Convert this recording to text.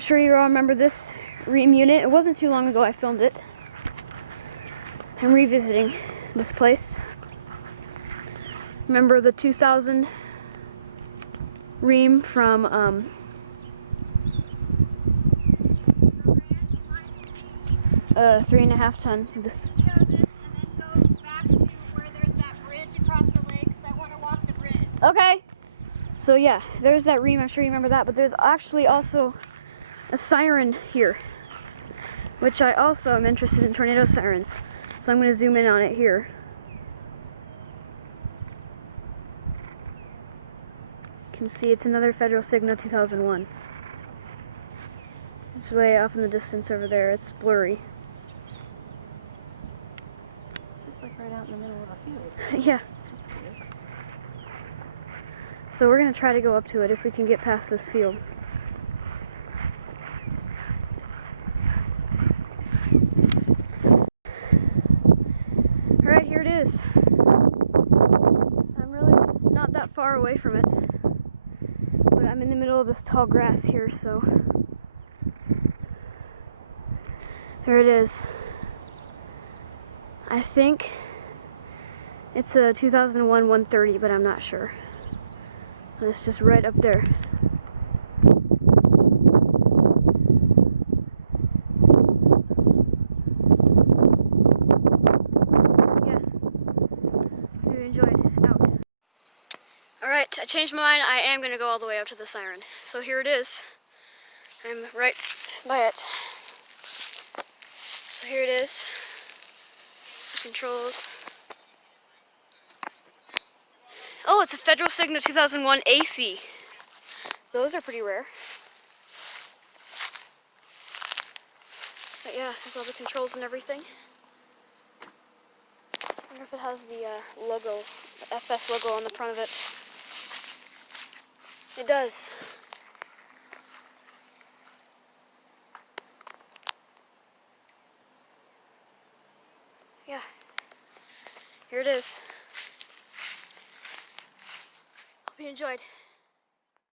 I'm sure you all remember this Ream unit. It wasn't too long ago I filmed it. I'm revisiting this place. Remember the 2000 Ream from 3.5 ton. This. And then go back to where there's that bridge across the lake, because I want to walk the bridge. Okay. So yeah, there's that Ream. I'm sure you remember that. But there's actually also a siren here, which I also am interested in tornado sirens. So I'm going to zoom in on it here. You can see it's another Federal Signal 2001. It's way off in the distance over there. It's blurry. It's just like right out in the middle of a field. Yeah. That's weird. So we're going to try to go up to it if we can get past this field. Alright, here it is. I'm really not that far away from it, but I'm in the middle of this tall grass here, so there it is. I think it's a 2001 130, but I'm not sure. And it's just right up there. Alright, I changed my mind. I am going to go all the way up to the siren. So here it is. I'm right by it. So here it is. The controls. Oh, it's a Federal Signal 2001 AC. Those are pretty rare. But yeah, there's all the controls and everything. I wonder if it has the logo, the FS logo on the front of it. It does. Yeah. Here it is. Hope you enjoyed.